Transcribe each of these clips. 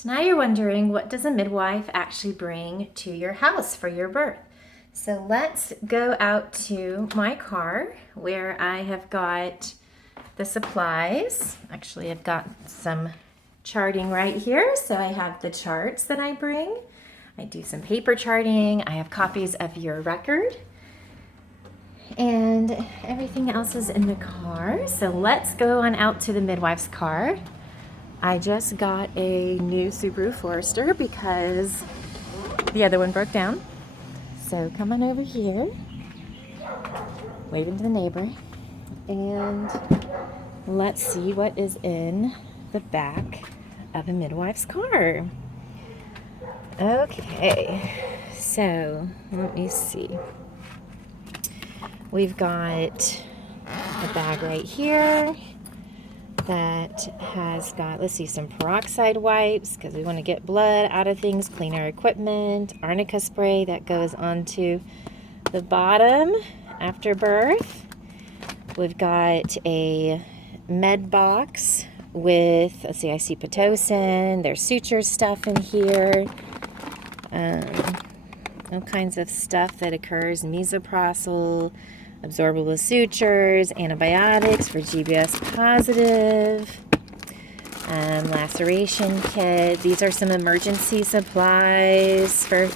So now you're wondering, what does a midwife actually bring to your house for your birth? So let's go out to my car where I have got the supplies. Actually, I've got some charting right here. So I have the charts that I bring. I do some paper charting. I have copies of your record. And everything else is in the car. So let's go on out to the midwife's car. I just got a new Subaru Forester because the other one broke down. So come on over here, waving to the neighbor, and let's see what is in the back of a midwife's car. Okay, so let me see. We've got a bag right here that has got, let's see, some peroxide wipes because we want to get blood out of things, clean our equipment, arnica spray that goes onto the bottom after birth. We've got a med box with, let's see, I see Pitocin, there's suture stuff in here, all kinds of stuff that occurs, misoprostol, absorbable sutures, antibiotics for GBS positive, laceration kit. These are some emergency supplies for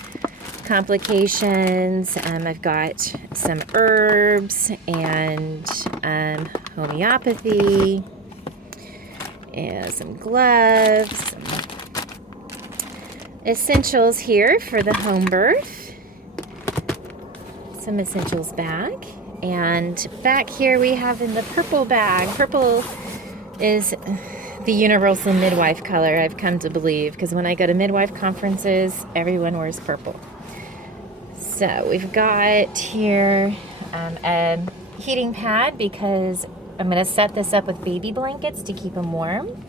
complications. I've got some herbs and homeopathy and some gloves, some essentials here for the home birth, some essentials bag. And back here we have in the purple bag. Purple is the universal midwife color, I've come to believe, because when I go to midwife conferences, everyone wears purple. So we've got here a heating pad because I'm going to set this up with baby blankets to keep them warm.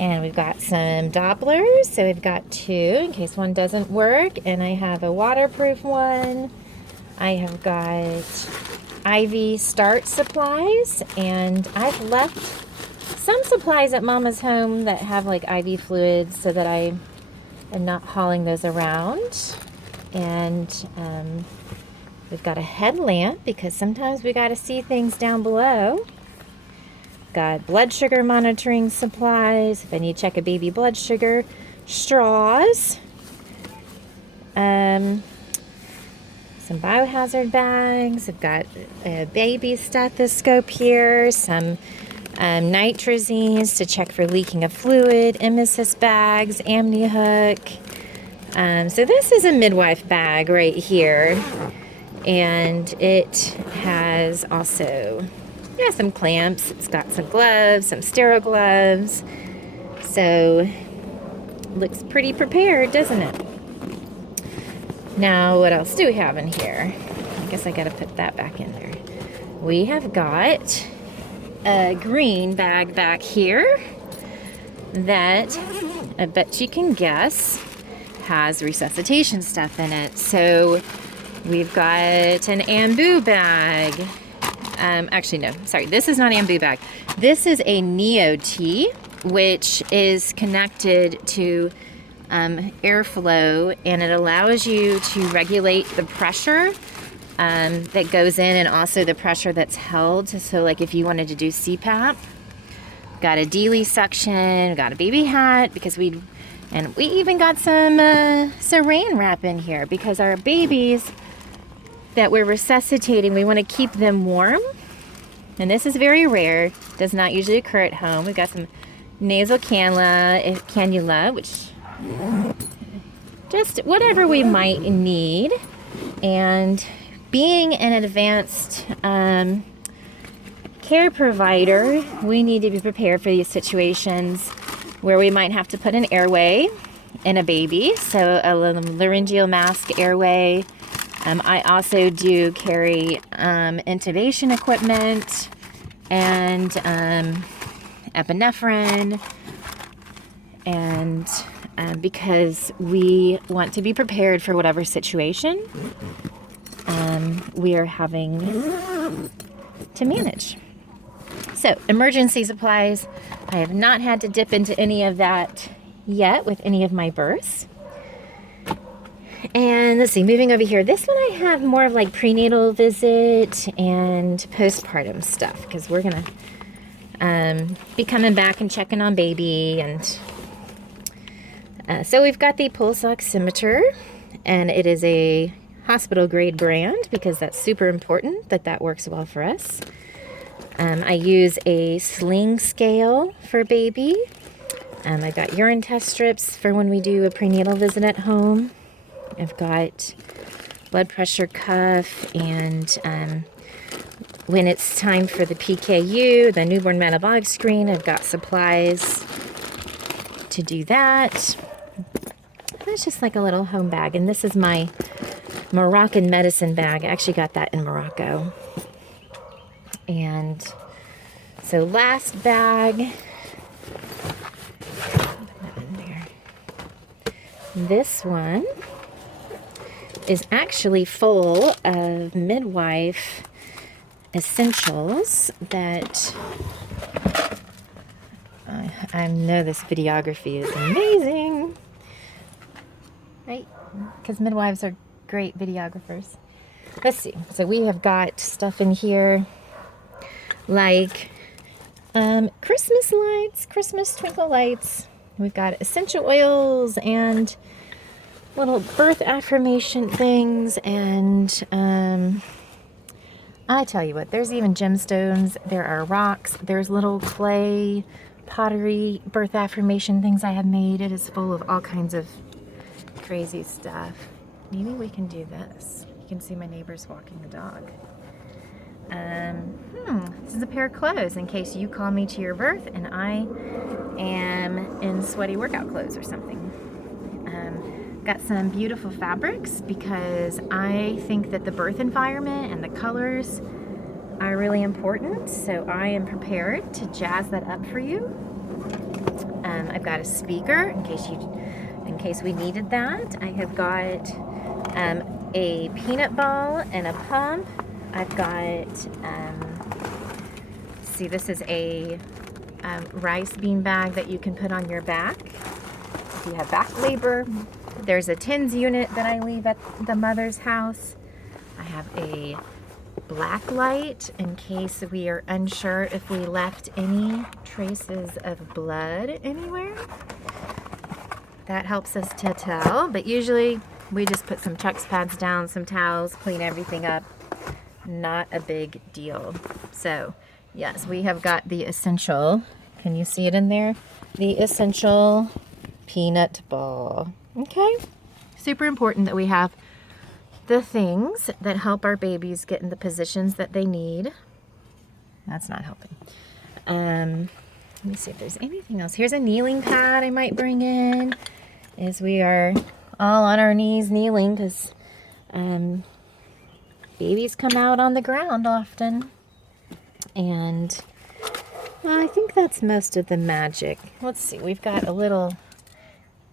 And we've got some Dopplers, so we've got two in case one doesn't work. And I have a waterproof one. I have got IV start supplies, and I've left some supplies at Mama's home that have like IV fluids so that I am not hauling those around. And we've got a headlamp because sometimes we got to see things down below. Got blood sugar monitoring supplies if I need to check a baby blood sugar, straws, some biohazard bags. I've got a baby stethoscope here, some nitrazines to check for leaking of fluid, emesis bags, amni hook. So this is a midwife bag right here, and it has also some clamps. It's got some gloves, some sterile gloves. So looks pretty prepared, doesn't it? Now, what else do we have in here? I guess I gotta put that back in there. We have got a green bag back here that I bet you can guess has resuscitation stuff in it. So we've got an Ambu bag. Actually, no, sorry, this is not an Ambu bag. This is a Neo-T, which is connected to airflow, and it allows you to regulate the pressure that goes in and also the pressure that's held. So like if you wanted to do CPAP, got a Deely suction, got a baby hat because we even got some saran wrap in here because our babies that we're resuscitating, we want to keep them warm. And this is very rare, does not usually occur at home. We've got some nasal cannula, which just whatever we might need. And being an advanced care provider, we need to be prepared for these situations where we might have to put an airway in a baby, so a laryngeal mask airway. I also do carry intubation equipment and epinephrine, and because we want to be prepared for whatever situation we are having to manage. So, emergency supplies, I have not had to dip into any of that yet with any of my births. And let's see, moving over here, this one I have more of like prenatal visit and postpartum stuff, because we're gonna be coming back and checking on baby. And so we've got the pulse oximeter, and it is a hospital grade brand because that's super important that works well for us. I use a sling scale for baby. I've got urine test strips for when we do a prenatal visit at home. I've got blood pressure cuff, and when it's time for the PKU, the newborn metabolic screen, I've got supplies to do that. That's just like a little home bag, and this is my Moroccan medicine bag. I actually got that in Morocco. And so last bag, this one is actually full of midwife essentials that I know this videography is amazing, right? Because midwives are great videographers. Let's see. So we have got stuff in here like Christmas lights, Christmas twinkle lights. We've got essential oils and little birth affirmation things, and I tell you what, there's even gemstones, there are rocks, there's little clay pottery birth affirmation things I have made. It is full of all kinds of crazy stuff. Maybe we can do this. You can see my neighbors walking the dog. This is a pair of clothes in case you call me to your birth and I am in sweaty workout clothes or something. Got some beautiful fabrics because I think that the birth environment and the colors are really important, so I am prepared to jazz that up for you. I've got a speaker in case we needed that. I have got a peanut ball and a pump. I've got see, this is a rice bean bag that you can put on your back if you have back labor. There's a TENS unit that I leave at the mother's house. I have a black light in case we are unsure if we left any traces of blood anywhere. That helps us to tell, but usually we just put some Chucks pads down, some towels, clean everything up. Not a big deal. So yes, we have got the essential, can you see it in there? The essential peanut ball. Okay, super important that we have the things that help our babies get in the positions that they need. That's not helping. Let me see if there's anything else. Here's a kneeling pad I might bring in as we are all on our knees kneeling, because babies come out on the ground often. And I think that's most of the magic. Let's see, we've got a little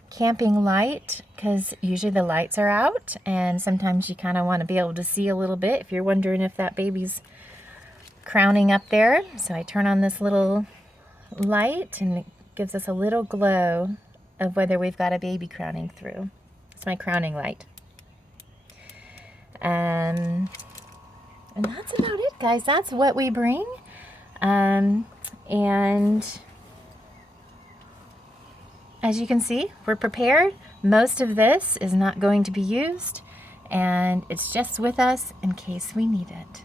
camping light because usually the lights are out and sometimes you kind of want to be able to see a little bit if you're wondering if that baby's crowning up there. So I turn on this little light and it gives us a little glow of whether we've got a baby crowning through. It's my crowning light. And that's about it, guys. That's what we bring. And as you can see, we're prepared. Most of this is not going to be used, and it's just with us in case we need it.